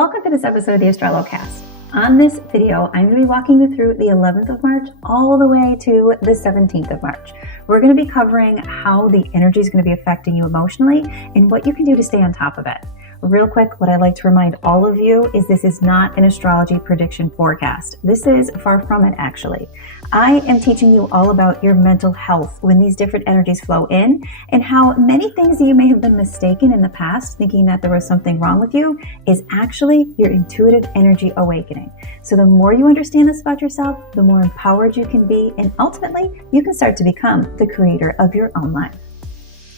Welcome to this episode of the AstroloCAST. On this video, I'm going to be walking you through the 11th of March all the way to the 17th of March. We're going to be covering how the energy is going to be affecting you emotionally and what you can do to stay on top of it. Real quick, what I'd like to remind all of you is this is not an astrology prediction forecast. This is far from it, actually. I am teaching you all about your mental health when these different energies flow in, and how many things that you may have been mistaken in the past, thinking that there was something wrong with you, is actually your intuitive energy awakening. So the more you understand this about yourself, the more empowered you can be, and ultimately, you can start to become the creator of your own life.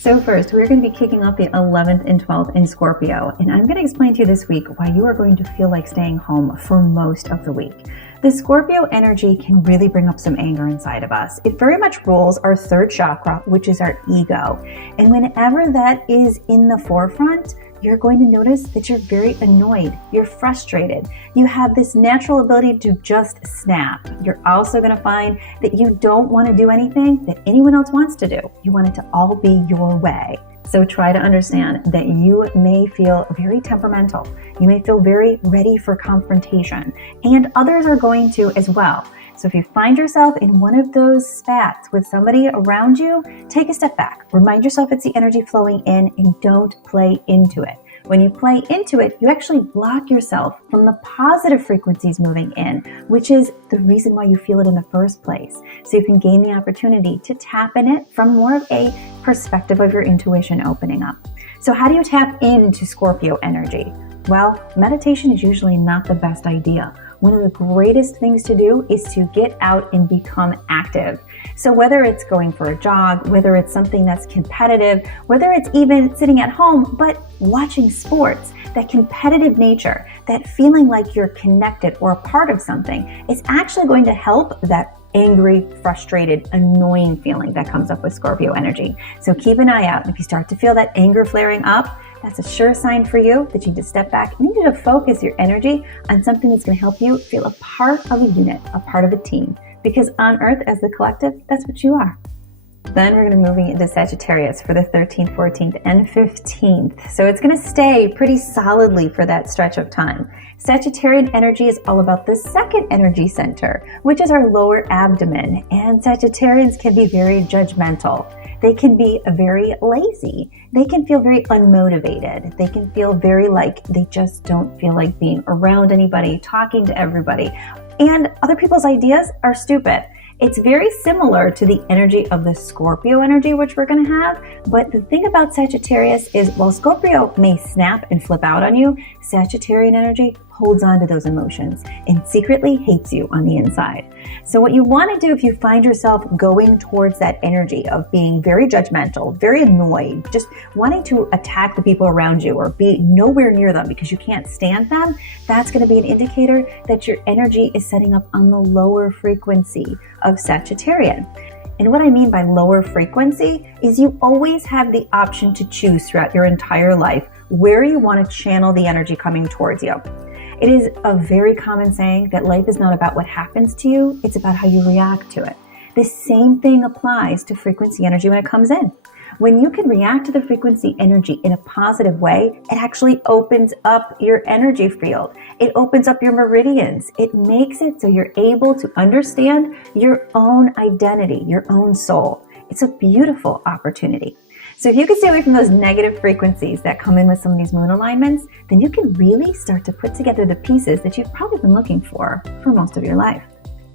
So first, we're going to be kicking off the 11th and 12th in Scorpio, and I'm going to explain to you this week why you are going to feel like staying home for most of the week. The Scorpio energy can really bring up some anger inside of us. It very much rules our third chakra, which is our ego. And whenever that is in the forefront, you're going to notice that you're very annoyed, you're frustrated, you have this natural ability to just snap. You're also going to find that you don't want to do anything that anyone else wants to do. You want it to all be your way. So try to understand that you may feel very temperamental. You may feel very ready for confrontation, and others are going to as well. So if you find yourself in one of those spats with somebody around you, take a step back. Remind yourself it's the energy flowing in and don't play into it. When you play into it, you actually block yourself from the positive frequencies moving in, which is the reason why you feel it in the first place. So you can gain the opportunity to tap in it from more of a perspective of your intuition opening up. So how do you tap into Scorpio energy? Well, meditation is usually not the best idea. One of the greatest things to do is to get out and become active. So whether it's going for a jog, whether it's something that's competitive, whether it's even sitting at home, but watching sports, that competitive nature, that feeling like you're connected or a part of something, is actually going to help that angry, frustrated, annoying feeling that comes up with Scorpio energy. So keep an eye out. If you start to feel that anger flaring up, that's a sure sign for you that you need to step back and you need to focus your energy on something that's going to help you feel a part of a unit, a part of a team. Because on Earth, as the collective, that's what you are. Then we're going to move into Sagittarius for the 13th, 14th, and 15th. So it's going to stay pretty solidly for that stretch of time. Sagittarian energy is all about the second energy center, which is our lower abdomen. And Sagittarians can be very judgmental. They can be very lazy. They can feel very unmotivated. They can feel very like they just don't feel like being around anybody, talking to everybody. And other people's ideas are stupid. It's very similar to the energy of the Scorpio energy, which we're going to have. But the thing about Sagittarius is while Scorpio may snap and flip out on you, Sagittarian energy holds on to those emotions and secretly hates you on the inside. So what you want to do if you find yourself going towards that energy of being very judgmental, very annoyed, just wanting to attack the people around you or be nowhere near them because you can't stand them, that's going to be an indicator that your energy is setting up on the lower frequency of Sagittarian. And what I mean by lower frequency is you always have the option to choose throughout your entire life where you want to channel the energy coming towards you. It is a very common saying that life is not about what happens to you, it's about how you react to it. The same thing applies to frequency energy when it comes in. When you can react to the frequency energy in a positive way, it actually opens up your energy field. It opens up your meridians. It makes it so you're able to understand your own identity, your own soul. It's a beautiful opportunity. So if you can stay away from those negative frequencies that come in with some of these moon alignments, then you can really start to put together the pieces that you've probably been looking for most of your life.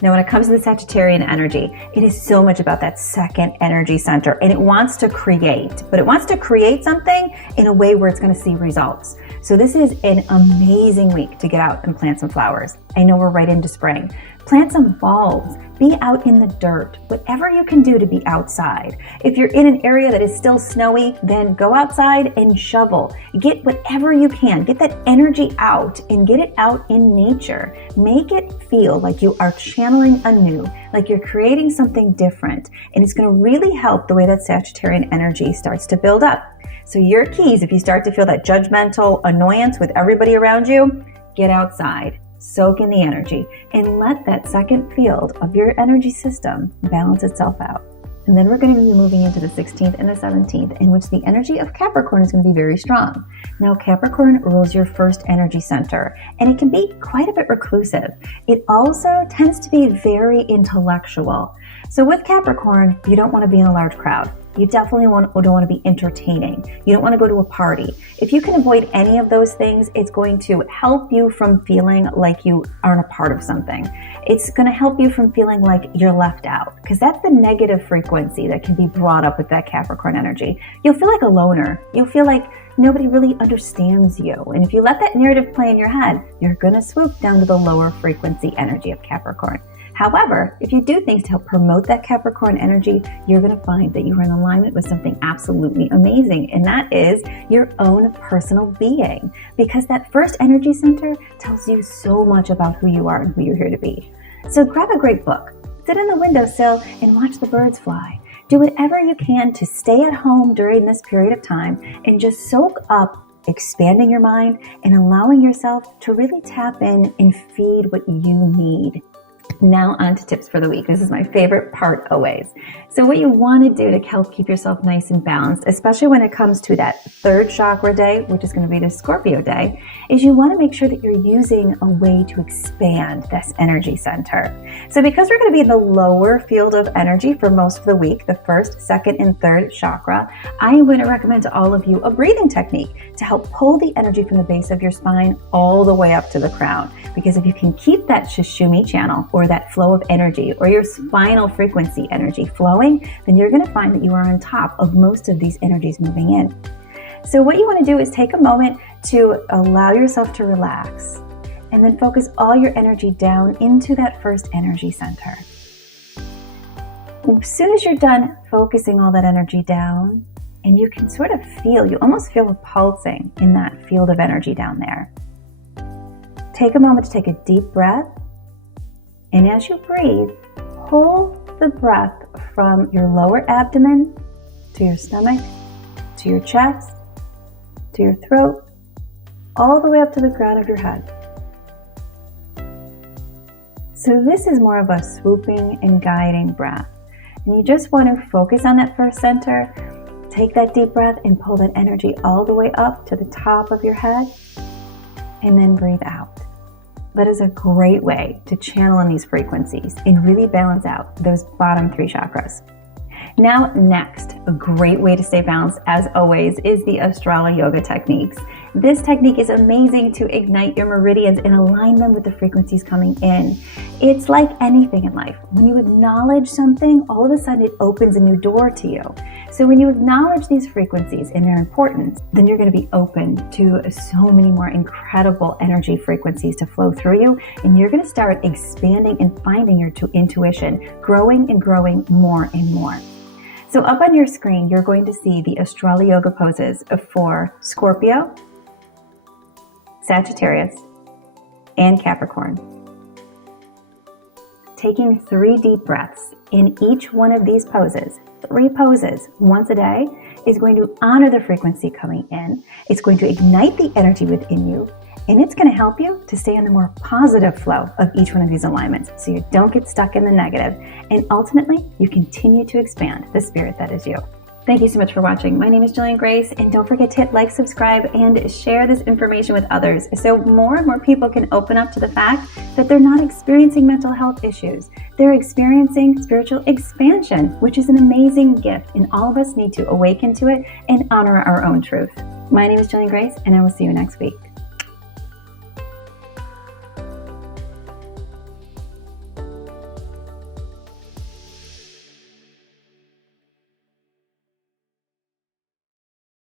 Now, when it comes to the Sagittarian energy, it is so much about that second energy center, and it wants to create, but it wants to create something in a way where it's going to see results. So this is an amazing week to get out and plant some flowers. I know we're right into spring. Plant some bulbs, be out in the dirt, whatever you can do to be outside. If you're in an area that is still snowy, then go outside and shovel. Get whatever you can, get that energy out and get it out in nature. Make it feel like you are channeling anew, like you're creating something different. And it's going to really help the way that Sagittarian energy starts to build up. So your keys, if you start to feel that judgmental annoyance with everybody around you, get outside. Soak in the energy and let that second field of your energy system balance itself out. And then we're going to be moving into the 16th and the 17th, in which the energy of Capricorn is going to be very strong. Now, Capricorn rules your first energy center, and it can be quite a bit reclusive. It also tends to be very intellectual. So with Capricorn, you don't want to be in a large crowd. You definitely don't want to be entertaining. You don't want to go to a party. If you can avoid any of those things, it's going to help you from feeling like you aren't a part of something. It's going to help you from feeling like you're left out, because that's the negative frequency that can be brought up with that Capricorn energy. You'll feel like a loner. You'll feel like nobody really understands you. And if you let that narrative play in your head, you're going to swoop down to the lower frequency energy of Capricorn. However, if you do things to help promote that Capricorn energy, you're going to find that you are in alignment with something absolutely amazing, and that is your own personal being, because that first energy center tells you so much about who you are and who you're here to be. So grab a great book, sit on the windowsill and watch the birds fly. Do whatever you can to stay at home during this period of time and just soak up expanding your mind and allowing yourself to really tap in and feed what you need. Now on to tips for the week. This is my favorite part always. So what you want to do to help keep yourself nice and balanced, especially when it comes to that third chakra day, which is going to be the Scorpio day, is you want to make sure that you're using a way to expand this energy center. So because we're going to be in the lower field of energy for most of the week, the first, second, and third chakra, I am going to recommend to all of you a breathing technique to help pull the energy from the base of your spine all the way up to the crown. Because if you can keep that Shushumi channel or that flow of energy or your spinal frequency energy flowing, then you're going to find that you are on top of most of these energies moving in. So what you want to do is take a moment to allow yourself to relax and then focus all your energy down into that first energy center. As soon as you're done focusing all that energy down, and you can sort of feel, you almost feel a pulsing in that field of energy down there. Take a moment to take a deep breath. And as you breathe, pull the breath from your lower abdomen to your stomach, to your chest, to your throat, all the way up to the crown of your head. So this is more of a swooping and guiding breath. And you just want to focus on that first center, take that deep breath and pull that energy all the way up to the top of your head, and then breathe out. That is a great way to channel in these frequencies and really balance out those bottom three chakras. Now, next, a great way to stay balanced, as always, is the AstroloYoga techniques. This technique is amazing to ignite your meridians and align them with the frequencies coming in. It's like anything in life. When you acknowledge something, all of a sudden it opens a new door to you. So when you acknowledge these frequencies and their importance, then you're going to be open to so many more incredible energy frequencies to flow through you, and you're going to start expanding and finding your intuition, growing and growing more and more. So up on your screen, you're going to see the AstroloYoga poses for Scorpio, Sagittarius, and Capricorn. Taking 3 deep breaths in each one of these poses, 3 poses once a day, is going to honor the frequency coming in. It's going to ignite the energy within you, and it's going to help you to stay in the more positive flow of each one of these alignments so you don't get stuck in the negative, and ultimately you continue to expand the spirit that is you. Thank you so much for watching. My name is Jillian Grace, and don't forget to hit like, subscribe, and share this information with others so more and more people can open up to the fact that they're not experiencing mental health issues. They're experiencing spiritual expansion, which is an amazing gift, and all of us need to awaken to it and honor our own truth. My name is Jillian Grace, and I will see you next week.